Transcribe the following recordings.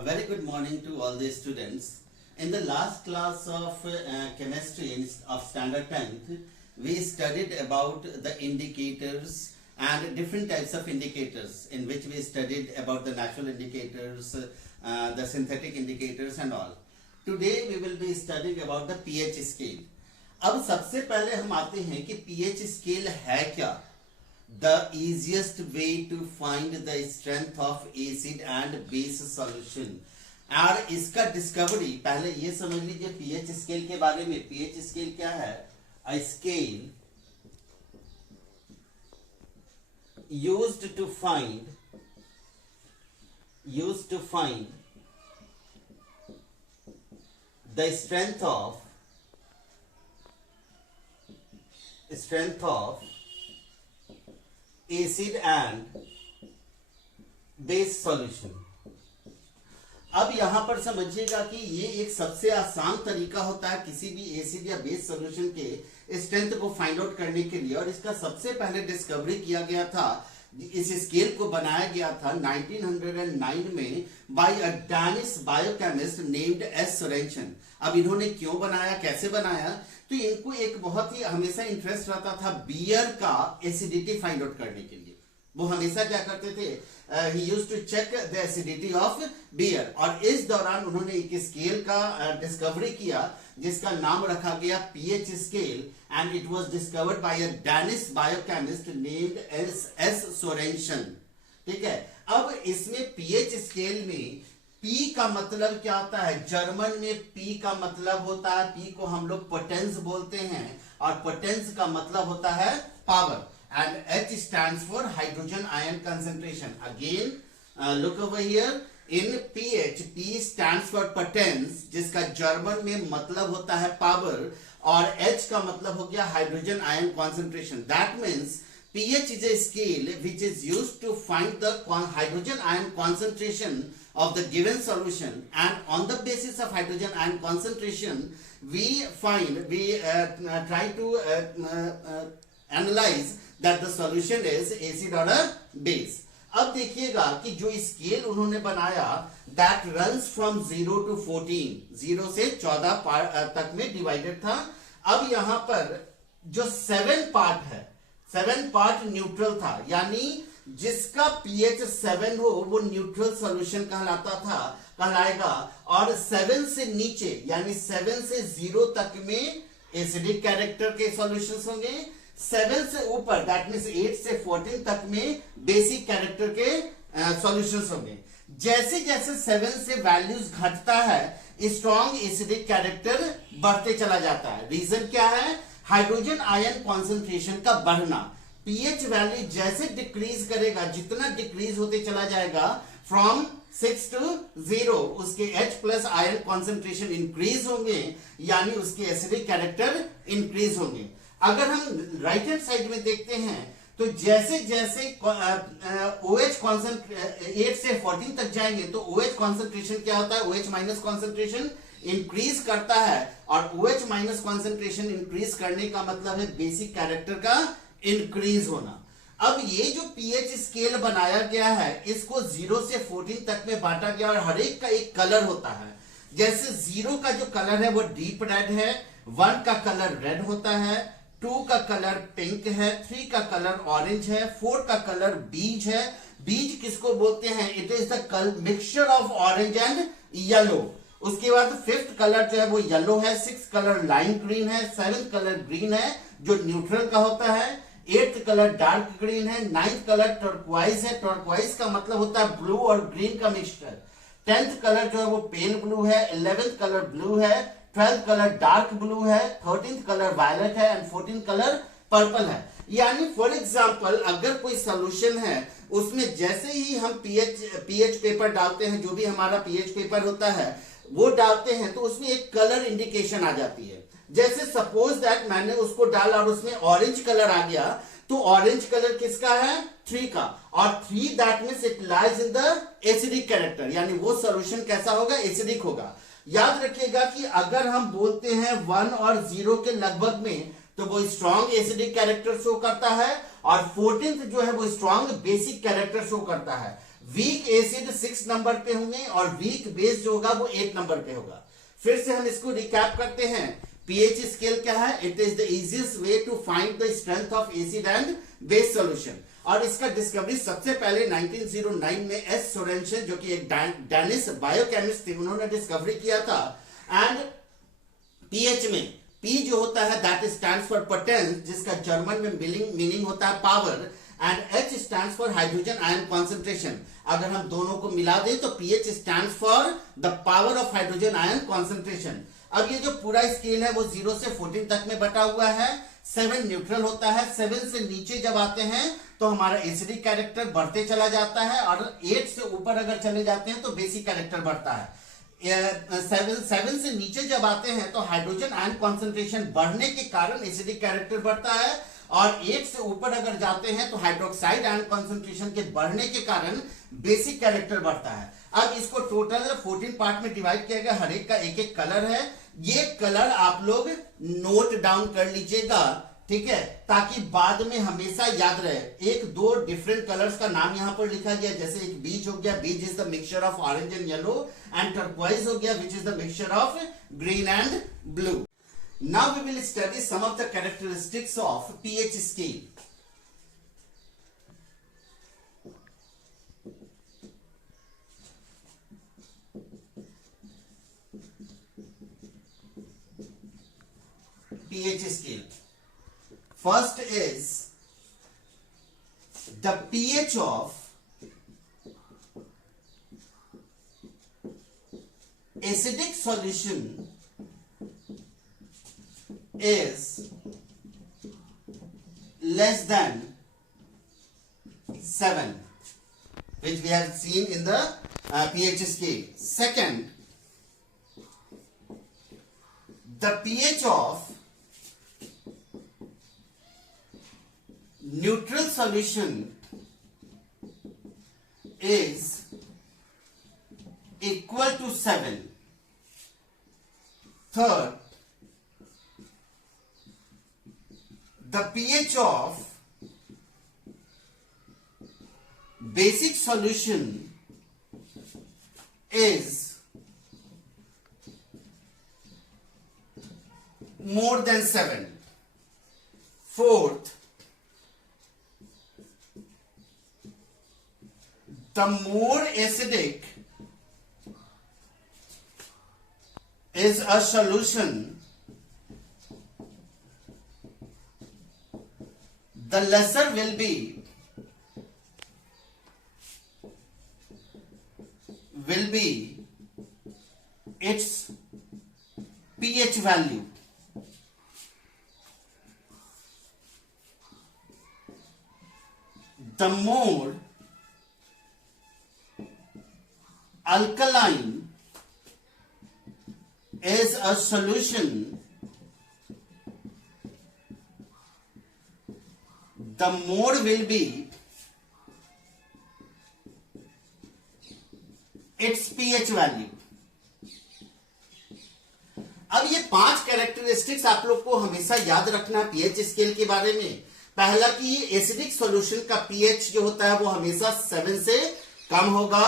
A very good morning to all the students. In the last class of chemistry of standard 10th, we studied about the indicators and different types of indicators, in which we studied about the natural indicators, the synthetic indicators and all. Today we will be studying about the pH scale. अब सबसे पहले हम आते हैं कि pH scale है क्या? The easiest way to find the strength of acid and base solution. और इसका डिस्कवरी पहले ये समझ लीजिए pH स्केल के बारे में. pH स्केल क्या है? A scale used to find the strength of acid and base solution. अब यहां पर समझिएगा कि ये एक सबसे आसान तरीका होता है किसी भी एसिड या बेस सॉल्यूशन के स्ट्रेंथ को फाइंड आउट करने के लिए, और इसका सबसे पहले डिस्कवरी किया गया था, इस स्केल को बनाया गया था 1909 में by a Danish biochemist named S Sorensen. अब इन्होंने क्यों बनाया, कैसे बनाया, तो इनको एक बहुत ही हमेशा इंटरेस्ट रहता था बियर का एसिडिटी फाइंड आउट करने के लिए. वो हमेशा क्या करते थे, he used to check the acidity of beer. और इस दौरान उन्होंने एक स्केल का डिस्कवरी किया जिसका नाम रखा गया pH scale, and it was discovered by a Danish biochemist named S. Sorensen. ठीक है. अब इसमें pH स्केल में P का मतलब क्या होता है? जर्मन में P का मतलब होता है, P को हम लोग पोटेंस बोलते हैं, और पोटेंस का मतलब होता है power. And H stands for hydrogen ion concentration. Again, look over here. In pH, P stands for potence, जिसका जर्मन में मतलब होता है पावर, और H का मतलब हो गया hydrogen ion concentration. That means pH is a scale which is used to find the hydrogen ion concentration of the given solution, and on the basis of hydrogen ion concentration, we try to analyze that the solution is acid or a base. अब देखिएगा कि जो scale उन्होंने बनाया that runs from 0 to 14, 0 से 14 तक में divided था. अब यहां पर जो 7 पार्ट है, 7 पार्ट न्यूट्रल था, यानी जिसका pH 7 हो वो न्यूट्रल सॉल्यूशन कहलाएगा, और 7 से नीचे यानी 7 से 0 तक में एसिडिक कैरेक्टर के सॉल्यूशंस होंगे, 7 से ऊपर दैट मींस 8 से 14 तक में बेसिक कैरेक्टर के सॉल्यूशंस होंगे. जैसे जैसे 7 से वैल्यूज घटता है, स्ट्रॉन्ग एसिडिक कैरेक्टर बढ़ते चला जाता है. रीजन क्या है? हाइड्रोजन आयन कॉन्सेंट्रेशन का बढ़ना. पीएच वैल्यू जैसे डिक्रीज करेगा, जितना डिक्रीज होते चला जाएगा फ्रॉम 6 to 0, उसके H plus ion concentration increase होंगे, यानी उसके एसिडिक कैरेक्टर इंक्रीज होंगे. अगर हम राइट हैंड साइड में देखते हैं तो जैसे जैसे OH 8 से 14 तक जाएंगे तो OH कॉन्सेंट्रेशन क्या होता है? OH माइनस कॉन्सेंट्रेशन इंक्रीज करता है, और OH माइनस कॉन्सेंट्रेशन इंक्रीज करने का मतलब है बेसिक कैरेक्टर का इंक्रीज होना. अब ये जो pH स्केल बनाया गया है, इसको 0 से 14 तक में बांटा गया, और हर एक का एक कलर होता है. जैसे 0 का जो कलर है वो डीप रेड है, 1 का कलर रेड होता है, 2 का कलर पिंक है, 3 का कलर ऑरेंज है, 4 का कलर बीज है. बीज किसको बोलते हैं? It is the mixture of orange and yellow. उसके बाद 5th कलर जो है वो येलो है, 6th कलर लाइम ग्रीन है, 7th कलर ग्रीन है जो न्यूट्रल का होता है, 8th कलर डार्क ग्रीन है, 9th कलर टर्क्वाइज है, टर्क्वाइज का मतलब होता है ब्लू और ग्रीन का मिक्सचर, 10th कलर जो है वो पेल ब्लू है, 11th कलर ब्लू है, 12th कलर डार्क ब्लू है, 13th कलर वायलेट है, एंड 14th कलर पर्पल है. यानी फॉर एग्जांपल अगर कोई सॉल्यूशन है, उसमें जैसे ही हम पीएच पेपर डालते हैं, जो भी हमारा पीएच पेपर होता है वो डालते हैं, तो उसमें एक कलर इंडिकेशन आ जाती है. जैसे सपोज दैट मैंने उसको डाला और उसमें ऑरेंज कलर आ गया, तो ऑरेंज कलर किसका है? 3 का, और 3 that means it lies in the acidic character, यानी वो सॉल्यूशन कैसा होगा? एसिडिक होगा. याद रखिएगा कि अगर हम बोलते हैं 1 और 0 के लगभग में, तो वो स्ट्रॉन्ग एसिडिक कैरेक्टर शो करता है, और 14th जो है वो स्ट्रॉन्ग बेसिक कैरेक्टर शो करता है. वीक एसिड 6 नंबर पे होंगे और वीक बेस जो होगा वो 8 नंबर पे होगा। फिर से हम इसको रिकैप करते हैं। पीएच स्केल क्या है? It is the easiest way to find the strength of acid and base solution. और इसका डिस्कवरी सबसे पहले 1909 में एस सोरेनसन, जो कि एक डेनिश बायोकेमिस्ट थे, उन्होंने डिस्कवरी किया था। एंड पीएच में पी जो होता है दैट स्टैंड्स फॉर पोटेंस, जिसका जर्मन में मीनिंग होता है power, and H stands for hydrogen ion concentration. अगर हम दोनों को मिला दें तो pH stands for the power of hydrogen ion concentration. अब ये जो पूरा स्केल है वो 0 से 14 तक में बटा हुआ है। 7 न्यूट्रल होता है। 7 से नीचे जब आते हैं तो हमारा एसिडिक कैरेक्टर बढ़ते चला जाता है, और 8 से ऊपर अगर चले जाते हैं तो बेसिक कैरेक्टर बढ़ता है। 7 से नीचे जब आते हैं तो हाइड्रोजन आयन कॉन्सेंट्रेशन बढ़ने के कारण एसिडिक कैरेक्टर बढ़ता है, और 8 से ऊपर अगर जाते हैं तो हाइड्रोक्साइड आयन कॉन्सेंट्रेशन के बढ़ने के कारण बेसिक कैरेक्टर बढ़ता है। अब इसको टोटल 14 पार्ट में डिवाइड किया गया, हर एक का एक एक कलर है। ये कलर आप लोग नोट डाउन कर लीजिएगा, ठीक है, ताकि बाद में हमेशा याद रहे। एक दो डिफरेंट कलर्स का नाम यहां पर लिखा गया, जैसे एक बीज हो गया, बीज is the mixture of orange and yellow, and turquoise हो गया which is the mixture of green and blue. Now we will study some of the characteristics of pH scale. pH scale. First is the pH of acidic solution is less than 7, which we have seen in the pH scale. Second, the pH of neutral solution is equal to 7. Third, the pH of basic solution is more than 7. Fourth, the more acidic is a solution, the lesser will be its pH value. The more alkaline is a solution, the more will be its pH value. अब ये 5 characteristics आप लोग को हमेशा याद रखना pH scale के बारे में। पहला कि एसिडिक सॉल्यूशन का पीएच जो होता है वो हमेशा 7 से कम होगा।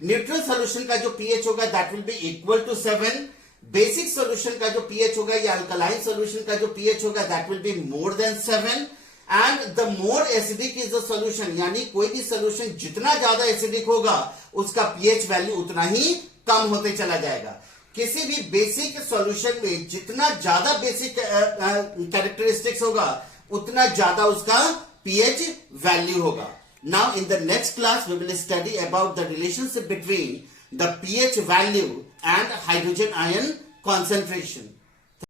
न्यूट्रल सॉल्यूशन का जो पीएच होगा that will be equal to 7। Basic solution का जो पीएच होगा या अल्कलाइन सॉल्यूशन का जो पीएच होगा that will be more than 7। And the more acidic is the solution, यानी कोई भी सॉल्यूशन जितना ज्यादा एसिडिक होगा उसका पीएच वैल्यू उतना ही कम होते चला जाएगा। किसी भी बेसिक सॉल्यूशन में जितना ज्यादा बेसिक कैरेक्टरिस्टिक्स होगा उतना ज्यादा उसका पीएच वैल्यू होगा। Now in the next class we will study about the relationship between the pH value and hydrogen ion concentration.